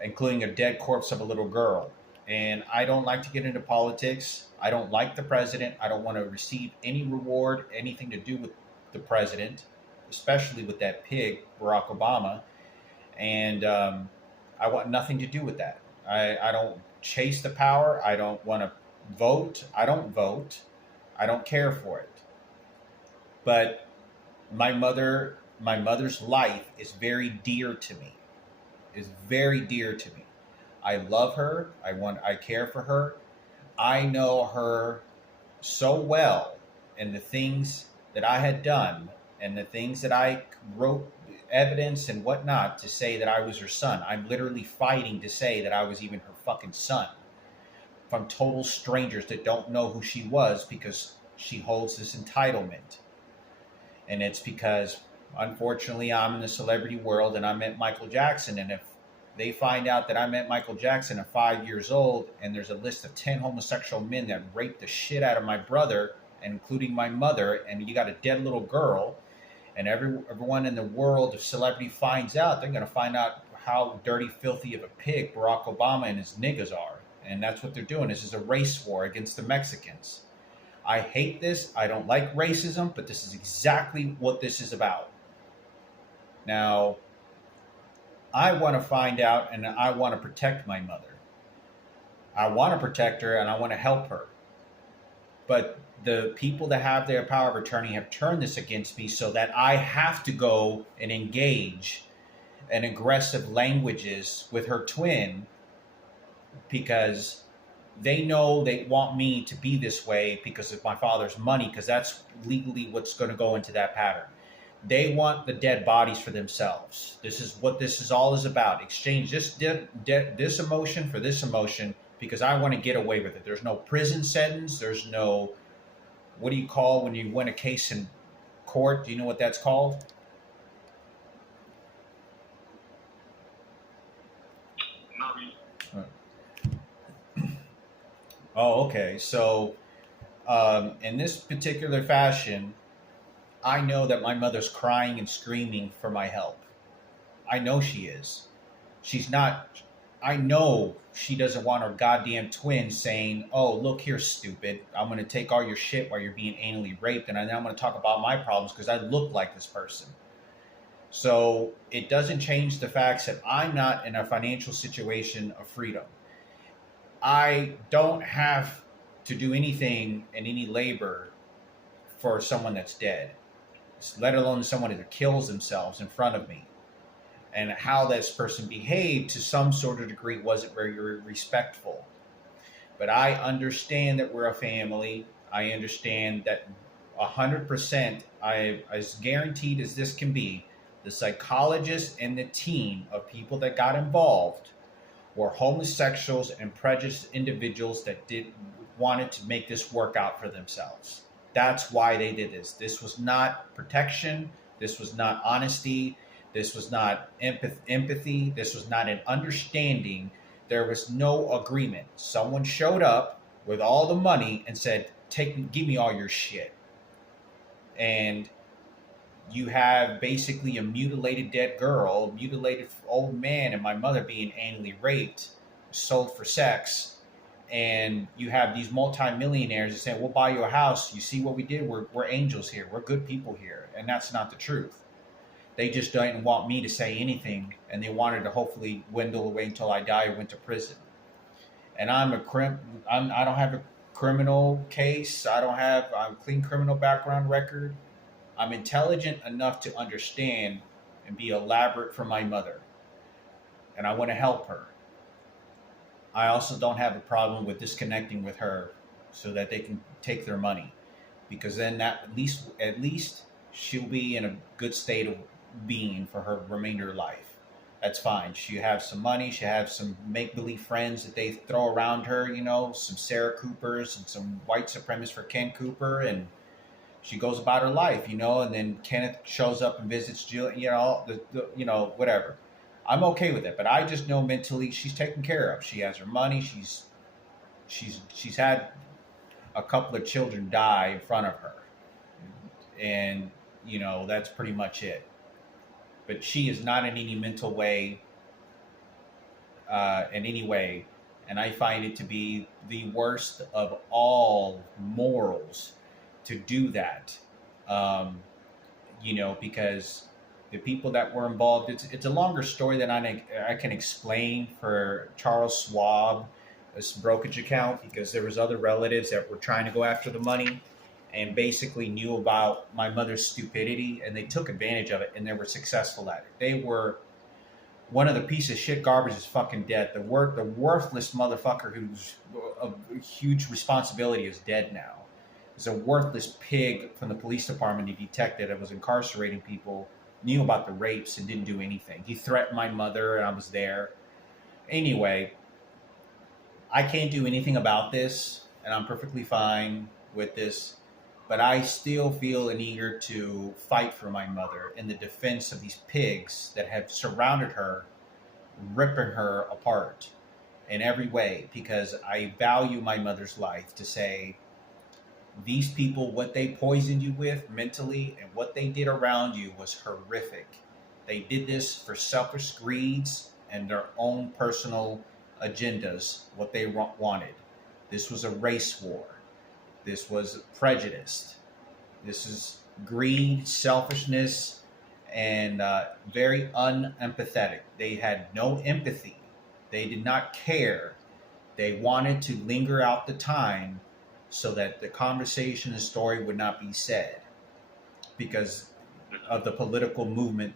including a dead corpse of a little girl. And I don't like to get into politics. I don't like the president. I don't want to receive any reward, anything to do with the president, especially with that pig, Barack Obama. And I want nothing to do with that. I don't chase the power. I don't want to vote. I don't vote. I don't care for it. But my mother's life is very dear to me. Is very dear to me. I love her. I care for her. I know her so well, and the things that I had done and the things that I wrote evidence and whatnot to say that I was her son. I'm literally fighting to say that I was even her fucking son from total strangers that don't know who she was because she holds this entitlement. And it's because, unfortunately, I'm in the celebrity world and I met Michael Jackson. And if they find out that I met Michael Jackson at 5 years old and there's a list of 10 homosexual men that raped the shit out of my brother, including my mother, and you got a dead little girl, and everyone in the world of celebrity finds out, they're going to find out how dirty, filthy of a pig Barack Obama and his niggas are. And that's what they're doing. This is a race war against the Mexicans. I hate this. I don't like racism, but this is exactly what this is about. Now, I want to find out and I want to protect my mother. I want to protect her and I want to help her. But the people that have their power of attorney have turned this against me so that I have to go and engage in aggressive languages with her twin because they know they want me to be this way because of my father's money, because that's legally what's going to go into that pattern. They want the dead bodies for themselves. This is what this is all is about. Exchange this emotion for this emotion because I want to get away with it. There's no prison sentence. There's no, what do you call when you win a case in court? Do you know what that's called? Oh, okay. So in this particular fashion, I know that my mother's crying and screaming for my help. I know she is. She's not, I know she doesn't want her goddamn twin saying, oh, look here, stupid. I'm going to take all your shit while you're being anally raped. And then I'm going to talk about my problems because I look like this person. So it doesn't change the facts that I'm not in a financial situation of freedom. I don't have to do anything in any labor for someone that's dead, let alone someone that kills themselves in front of me. And how this person behaved to some sort of degree wasn't very respectful. But I understand that we're a family. I understand that 100%, as guaranteed as this can be, the psychologist and the team of people that got involved were homosexuals and prejudiced individuals that wanted to make this work out for themselves. That's why they did this. This was not protection. This was not honesty. This was not empathy. This was not an understanding. There was no agreement. Someone showed up with all the money and said, give me all your shit. And you have basically a mutilated dead girl, a mutilated old man, and my mother being anally raped, sold for sex. And you have these multimillionaires that say, we'll buy you a house. You see what we did? We're angels here. We're good people here. And that's not the truth. They just didn't want me to say anything, and they wanted to hopefully dwindle away until I die or went to prison. And I don't have a criminal case. I don't have a clean criminal background record. I'm intelligent enough to understand and be elaborate for my mother. And I want to help her. I also don't have a problem with disconnecting with her so that they can take their money. Because then that at least she'll be in a good state of being for her remainder of life. That's fine. She have some money. She have some make-believe friends that they throw around her, some Sarah Coopers and some white supremacists for Ken Cooper, and she goes about her life, and then Kenneth shows up and visits Jill, whatever. I'm okay with it, but I just know mentally she's taken care of. She has her money. She's had a couple of children die in front of her, and that's pretty much it. But she is not in any mental way, in any way, and I find it to be the worst of all morals to do that, because the people that were involved, it's a longer story than I can explain for Charles Schwab, this brokerage account, because there was other relatives that were trying to go after the money and basically knew about my mother's stupidity, and they took advantage of it, and they were successful at it. They were one of the piece of shit garbage is fucking dead. The worthless motherfucker who's a huge responsibility is dead now. It's a worthless pig from the police department he detected that was incarcerating people, knew about the rapes and didn't do anything. He threatened my mother, and I was there. Anyway, I can't do anything about this, and I'm perfectly fine with this. But I still feel an eager to fight for my mother in the defense of these pigs that have surrounded her, ripping her apart in every way, because I value my mother's life to say, these people, what they poisoned you with mentally and what they did around you was horrific. They did this for selfish greeds and their own personal agendas, what they wanted. This was a race war. This was prejudice. This is greed, selfishness, and very unempathetic. They had no empathy. They did not care. They wanted to linger out the time so that the conversation and story would not be said because of the political movement.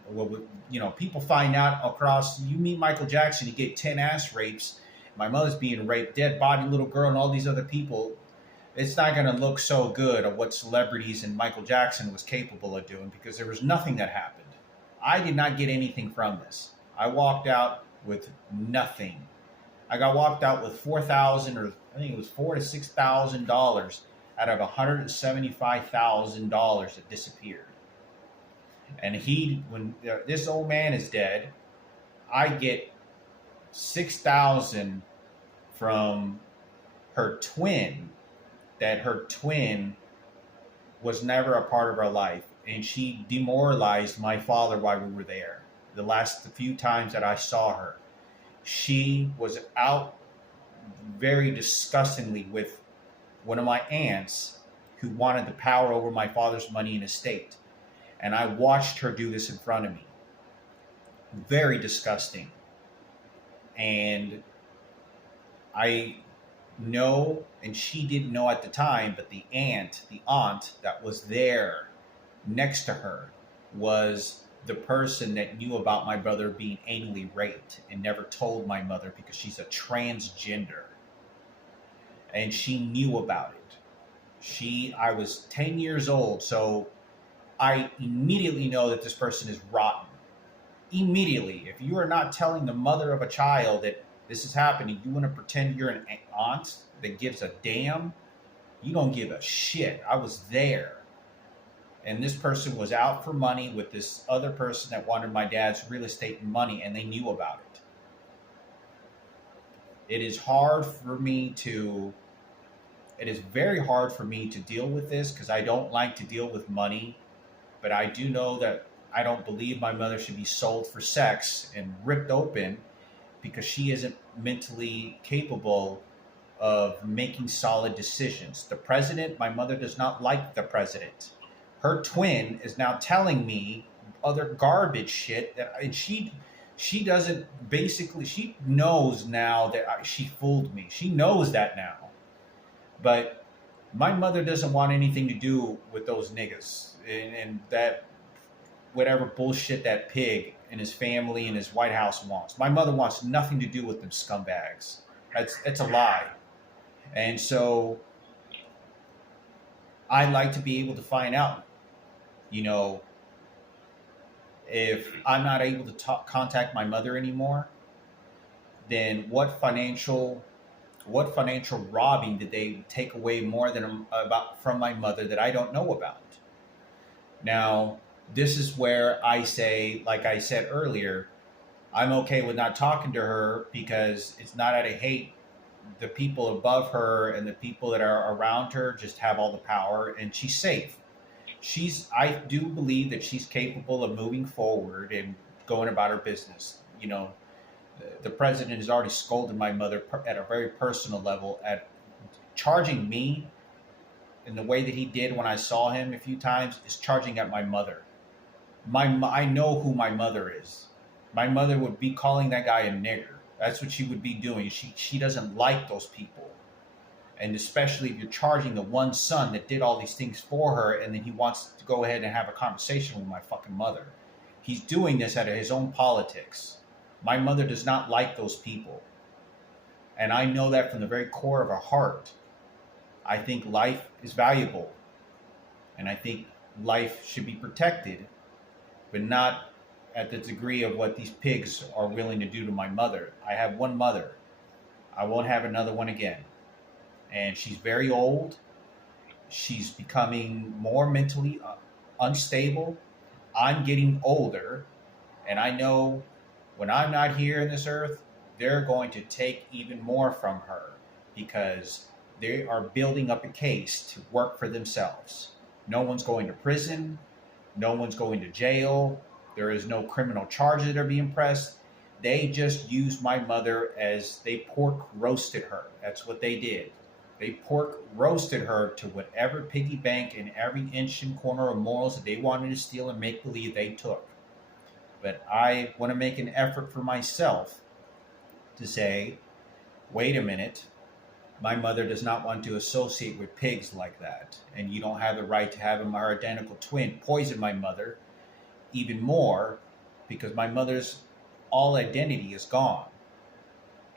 People find out across, you meet Michael Jackson, you get 10 ass rapes. My mother's being raped, dead body little girl, and all these other people. It's not going to look so good of what celebrities and Michael Jackson was capable of doing because there was nothing that happened. I did not get anything from this. I walked out with nothing. I got walked out with $4,000 or I think it was $4,000 to $6,000 out of $175,000 that disappeared. And when this old man is dead, I get $6,000 from her twin. That her twin was never a part of our life, and she demoralized my father while we were there. The few times that I saw her, she was out very disgustingly with one of my aunts who wanted the power over my father's money and estate, and I watched her do this in front of me. Very disgusting. And I know, and she didn't know at the time, but the aunt that was there next to her was the person that knew about my brother being anally raped and never told my mother because she's a transgender. And she knew about it. I was 10 years old, so I immediately know that this person is rotten. Immediately. If you are not telling the mother of a child that this is happening, you want to pretend you're an aunt that gives a damn? You don't give a shit. I was there. And this person was out for money with this other person that wanted my dad's real estate and money, and they knew about it. It is hard for me to it is very hard for me to deal with this because I don't like to deal with money, but I do know that I don't believe my mother should be sold for sex and ripped open because she isn't mentally capable of making solid decisions. The president, my mother does not like the president. Her twin is now telling me other garbage shit that, and she doesn't, basically she knows now that she fooled me. She knows that now. But my mother doesn't want anything to do with those niggas and that whatever bullshit that pig and his family and his White House wants. My mother wants nothing to do with them scumbags. That's a lie. And so I'd like to be able to find out, you know, if I'm not able to contact my mother anymore, then what financial robbing did they take away more than about from my mother that I don't know about? Now, this is where I say, like I said earlier, I'm okay with not talking to her because it's not out of hate. The people above her and the people that are around her just have all the power, and she's safe. I do believe that she's capable of moving forward and going about her business. You know, the president has already scolded my mother at a very personal level at charging me in the way that he did when I saw him a few times is charging at my mother. I know who my mother is. My mother would be calling that guy a nigger. That's what she would be doing. She doesn't like those people. And especially if you're charging the one son that did all these things for her, and then he wants to go ahead and have a conversation with my fucking mother. He's doing this out of his own politics. My mother does not like those people. And I know that from the very core of her heart. I think life is valuable. And I think life should be protected, but not at the degree of what these pigs are willing to do to my mother. I have one mother. I won't have another one again. And she's very old. She's becoming more mentally unstable. I'm getting older. And I know when I'm not here in this earth, they're going to take even more from her because they are building up a case to work for themselves. No one's going to prison. No one's going to jail. There is no criminal charges that are being pressed. They just used my mother as they pork roasted her. That's what they did. They pork roasted her to whatever piggy bank and every inch and corner of morals that they wanted to steal and make believe they took. But I want to make an effort for myself to say, wait a minute, my mother does not want to associate with pigs like that. And you don't have the right to have her identical twin poison my mother even more because my mother's all identity is gone.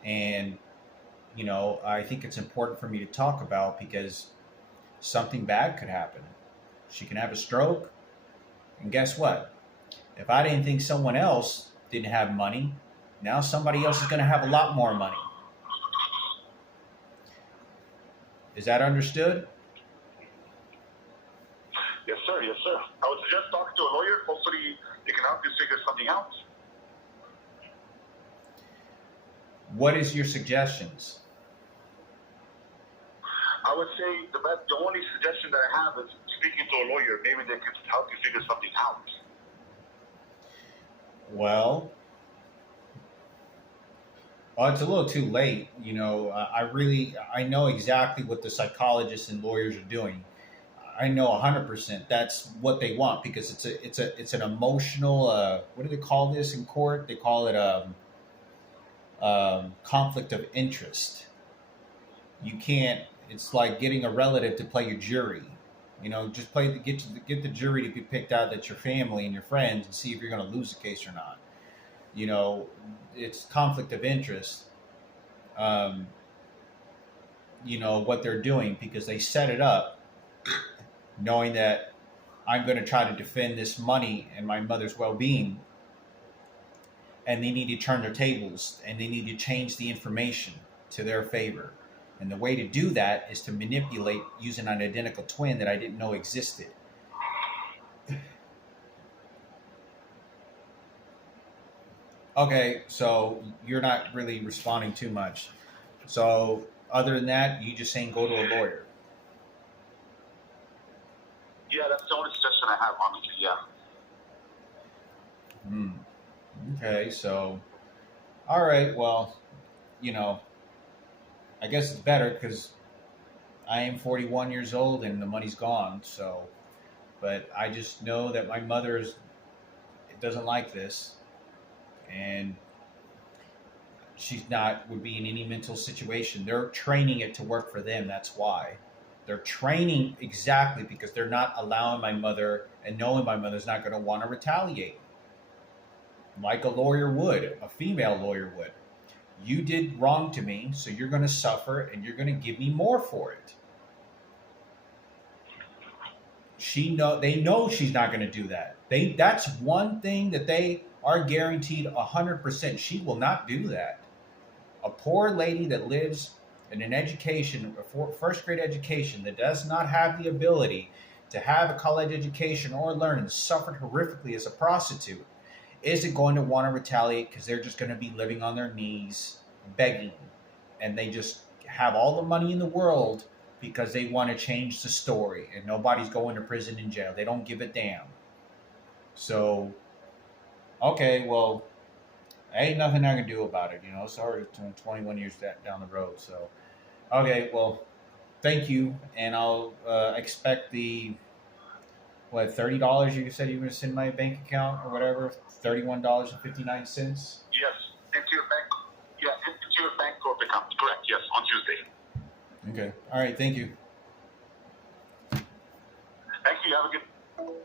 And, you know, I think it's important for me to talk about because something bad could happen. She can have a stroke. And guess what? If I didn't think someone else didn't have money, now somebody else is going to have a lot more money. Is that understood? Yes, sir. Yes, sir. I would suggest talking to a lawyer. Hopefully, they can help you figure something out. What is your suggestions? I would say the only suggestion that I have is speaking to a lawyer. Maybe they could help you figure something out. Well, it's a little too late. You know, I know exactly what the psychologists and lawyers are doing. I know 100% that's what they want because it's an emotional. What do they call this in court? They call it conflict of interest. You can't. It's like getting a relative to play your jury. You know, just get the jury to be picked out that's your family and your friends and see if you're going to lose the case or not. You know, it's conflict of interest. You know what they're doing because they set it up, knowing that I'm going to try to defend this money and my mother's well-being, and they need to turn their tables and they need to change the information to their favor. And the way to do that is to manipulate using an identical twin that I didn't know existed. Okay, so you're not really responding too much. So other than that, you just saying go to a lawyer. only suggestion I have, honestly. Yeah. Hmm. Okay, so all right, well, you know, I guess it's better because I am 41 years old and the money's gone. So, but I just know that my mother doesn't like this, and she's not would be in any mental situation. They're training it to work for them. That's why they're training exactly because they're not allowing my mother and knowing my mother's not going to want to retaliate like a lawyer would, a female lawyer would. You did wrong to me, so you're going to suffer and you're going to give me more for it. They know she's not going to do that. That's one thing that they are guaranteed 100%. She will not do that. A poor lady that lives in an education, a first grade education, that does not have the ability to have a college education or learn and suffered horrifically as a prostitute, isn't going to want to retaliate because they're just going to be living on their knees begging, and they just have all the money in the world because they want to change the story, and nobody's going to prison and jail. They don't give a damn. So, okay, well, ain't nothing I can do about it. Sorry, 21 years down the road. So, okay, well, thank you, and I'll expect the $30 you said you were going to send my bank account or whatever, $31.59. Yes, into your bank. Yeah, into your bank corp account. Correct. Yes, on Tuesday. Okay. All right. Thank you. Thank you. Have a good.